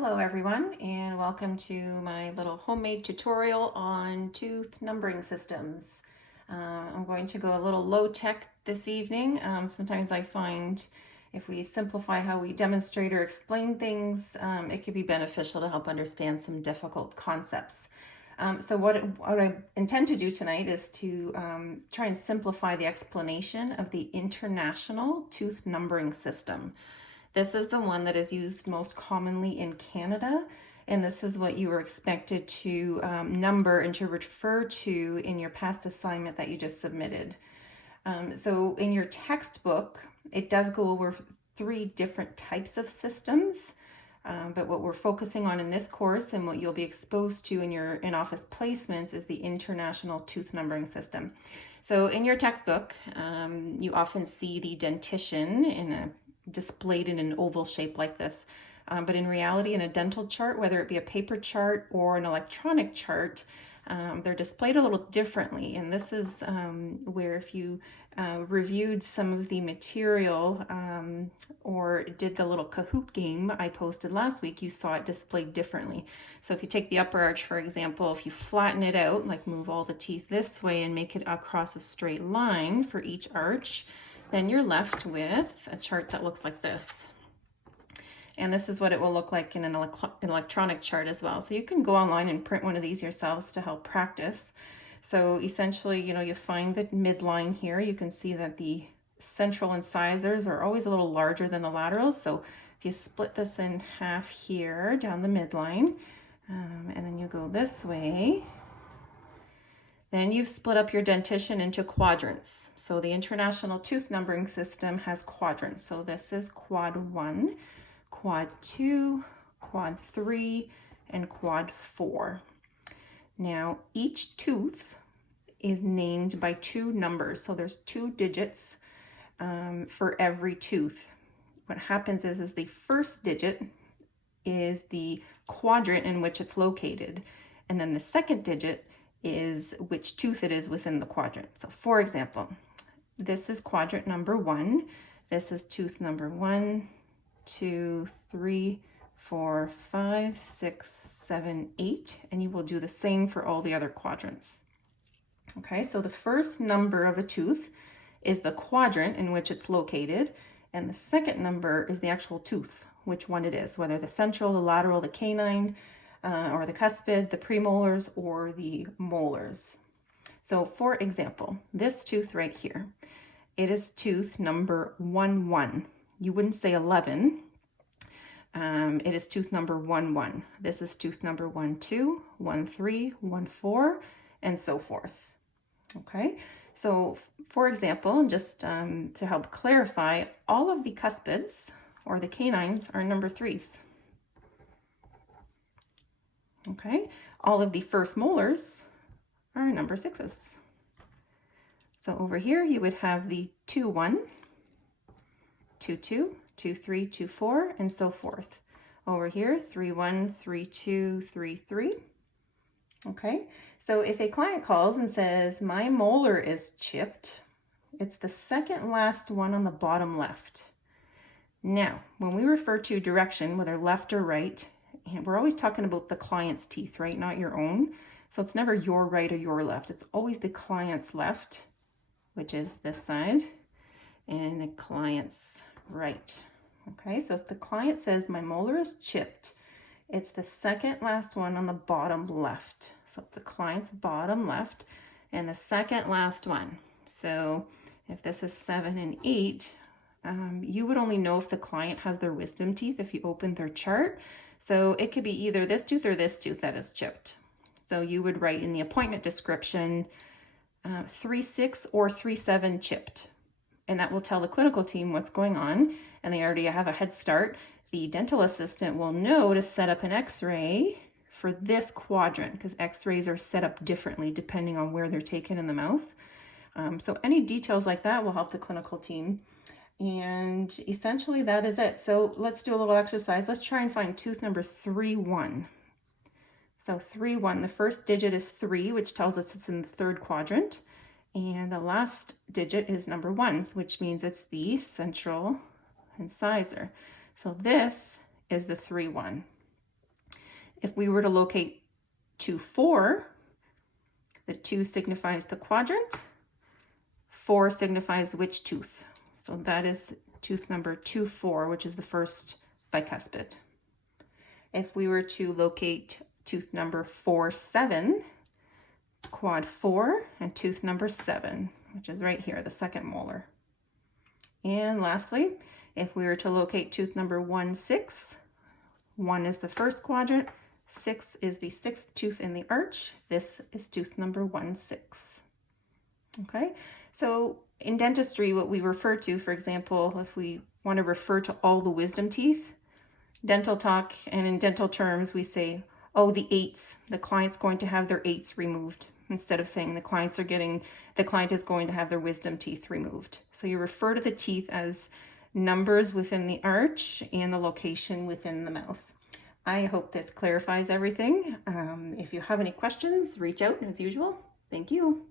Hello everyone, and welcome to my little homemade tutorial on tooth numbering systems. I'm going to go a little low tech this evening. Sometimes I find if we simplify how we demonstrate or explain things, it can be beneficial to help understand some difficult concepts. So what I intend to do tonight is to try and simplify the explanation of the International Tooth Numbering System. This is the one that is used most commonly in Canada, and this is what you were expected to number and to refer to in your past assignment that you just submitted. So in your textbook, it does go over 3 different types of systems, but what we're focusing on in this course and what you'll be exposed to in your in-office placements is the International Tooth Numbering System. So in your textbook, you often see the dentition displayed in an oval shape like this. But in reality, in a dental chart, whether it be a paper chart or an electronic chart, they're displayed a little differently. And this is where if you reviewed some of the material or did the little Kahoot game I posted last week, you saw it displayed differently. So if you take the upper arch, for example, if you flatten it out, like move all the teeth this way and make it across a straight line for each arch, then you're left with a chart that looks like this. And this is what it will look like in an electronic chart as well. So you can go online and print one of these yourselves to help practice. So essentially, you find the midline here. You can see that the central incisors are always a little larger than the laterals. So if you split this in half here down the midline, and then you go this way, then you've split up your dentition into quadrants. So the International Tooth Numbering System has quadrants. So this is quad 1, quad 2, quad 3, and quad 4. Now, each tooth is named by 2 numbers. So there's 2 digits for every tooth. What happens is the first digit is the quadrant in which it's located. And then the second digit is which tooth it is within the quadrant. So for example, this is quadrant number 1. This is tooth number 1, 2, 3, 4, 5, 6, 7, 8, and you will do the same for all the other quadrants. Okay, so the first number of a tooth is the quadrant in which it's located, and the second number is the actual tooth, which one it is, whether the central, the lateral, the canine, or the cuspid, the premolars, or the molars. So for example, this tooth right here, it is tooth number 1-1. You wouldn't say 11. It is tooth number 1-1. This is tooth number 1-2, 1-3, 1-4, and so forth. Okay, so for example, just to help clarify, all of the cuspids or the canines are number 3s. Okay, all of the first molars are number 6s. So over here you would have the 2-1, 2-2, 2-3, 2-4, and so forth. Over here, 3-1, 3-2, 3-3. Okay, so if a client calls and says, my molar is chipped, it's the second last one on the bottom left. Now, when we refer to direction, whether left or right, and we're always talking about the client's teeth, right? Not your own. So it's never your right or your left. It's always the client's left, which is this side, and the client's right. Okay, so if the client says my molar is chipped, it's the second last one on the bottom left. So it's the client's bottom left and the second last one. So if this is 7 and 8, you would only know if the client has their wisdom teeth if you open their chart. So it could be either this tooth or this tooth that is chipped. So you would write in the appointment description 3-6 or 3-7 chipped. And that will tell the clinical team what's going on, and they already have a head start. The dental assistant will know to set up an x-ray for this quadrant because x-rays are set up differently depending on where they're taken in the mouth. So any details like that will help the clinical team. And essentially that is it. So let's do a little exercise. Let's try and find tooth number 3-1. So 3-1, the first digit is 3, which tells us it's in the third quadrant. And the last digit is number 1, which means it's the central incisor. So this is the 3-1. If we were to locate tooth 4, the 2 signifies the quadrant, 4 signifies which tooth. So that is tooth number 2-4, which is the first bicuspid. If we were to locate tooth number 4-7, quad 4, and tooth number 7, which is right here, the second molar. And lastly, if we were to locate tooth number 1-6, 1 is the first quadrant, 6 is the 6th tooth in the arch. This is tooth number 1-6. Okay, so in dentistry, what we refer to, for example, if we want to refer to all the wisdom teeth, dental talk and in dental terms, we say, oh, the 8s, the client's going to have their 8s removed, instead of saying the client is going to have their wisdom teeth removed. So you refer to the teeth as numbers within the arch and the location within the mouth. I hope this clarifies everything. If you have any questions, reach out as usual. Thank you.